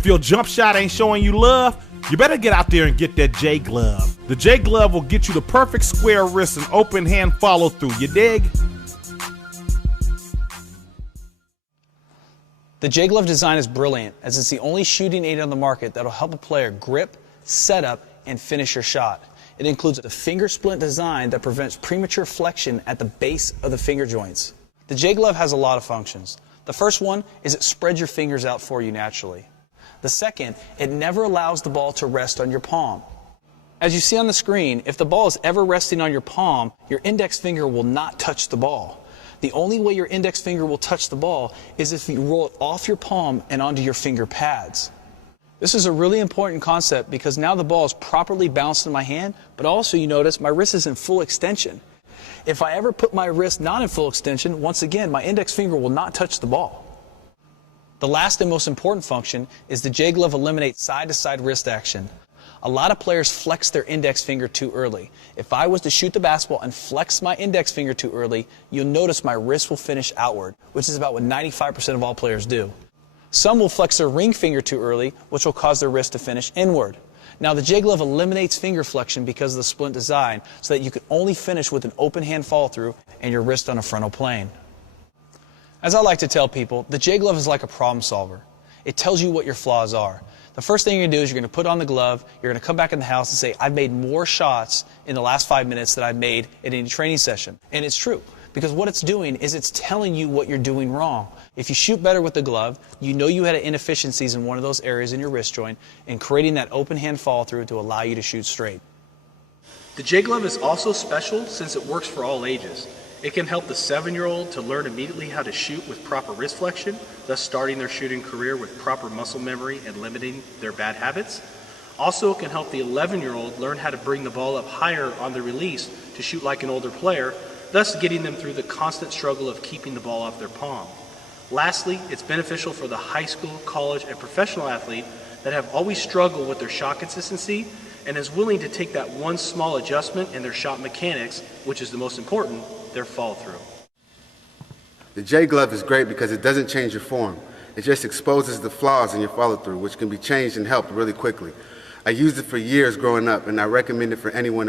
If your jump shot ain't showing you love, you better get out there and get that J glove. The J glove will get you the perfect square wrist and open hand follow through. You dig? The J glove design is brilliant, as it's the only shooting aid on the market that will help a player grip, set up, and finish your shot. It includes a finger splint design that prevents premature flexion at the base of the finger joints. The J glove has a lot of functions. The first one is it spreads your fingers out for you naturally. The second, it never allows the ball to rest on your palm. As you see on the screen, if the ball is ever resting on your palm, your index finger will not touch the ball. The only way your index finger will touch the ball is if you roll it off your palm and onto your finger pads. This is a really important concept because now the ball is properly balanced in my hand, but also you notice my wrist is in full extension. If I ever put my wrist not in full extension, once again, my index finger will not touch the ball. The last and most important function is the J glove eliminates side-to-side wrist action. A lot of players flex their index finger too early. If I was to shoot the basketball and flex my index finger too early, you'll notice my wrist will finish outward, which is about what 95% of all players do. Some will flex their ring finger too early, which will cause their wrist to finish inward. Now the J glove eliminates finger flexion because of the splint design, so that you can only finish with an open hand follow through and your wrist on a frontal plane. As I like to tell people, the J glove is like a problem solver. It tells you what your flaws are. The first thing you're going to do is you're going to put on the glove, you're going to come back in the house and say, I've made more shots in the last 5 minutes than I've made in any training session. And it's true, because what it's doing is it's telling you what you're doing wrong. If you shoot better with the glove, you know you had inefficiencies in one of those areas in your wrist joint and creating that open hand follow through to allow you to shoot straight. The J glove is also special since it works for all ages. It can help the 7-year-old to learn immediately how to shoot with proper wrist flexion, thus starting their shooting career with proper muscle memory and limiting their bad habits. Also, it can help the 11-year-old learn how to bring the ball up higher on the release to shoot like an older player, thus getting them through the constant struggle of keeping the ball off their palm. Lastly, it's beneficial for the high school, college, and professional athlete that have always struggled with their shot consistency and is willing to take that one small adjustment in their shot mechanics, which is the most important, their follow through. The J glove is great because it doesn't change your form. It just exposes the flaws in your follow through, which can be changed and helped really quickly. I used it for years growing up, and I recommend it for anyone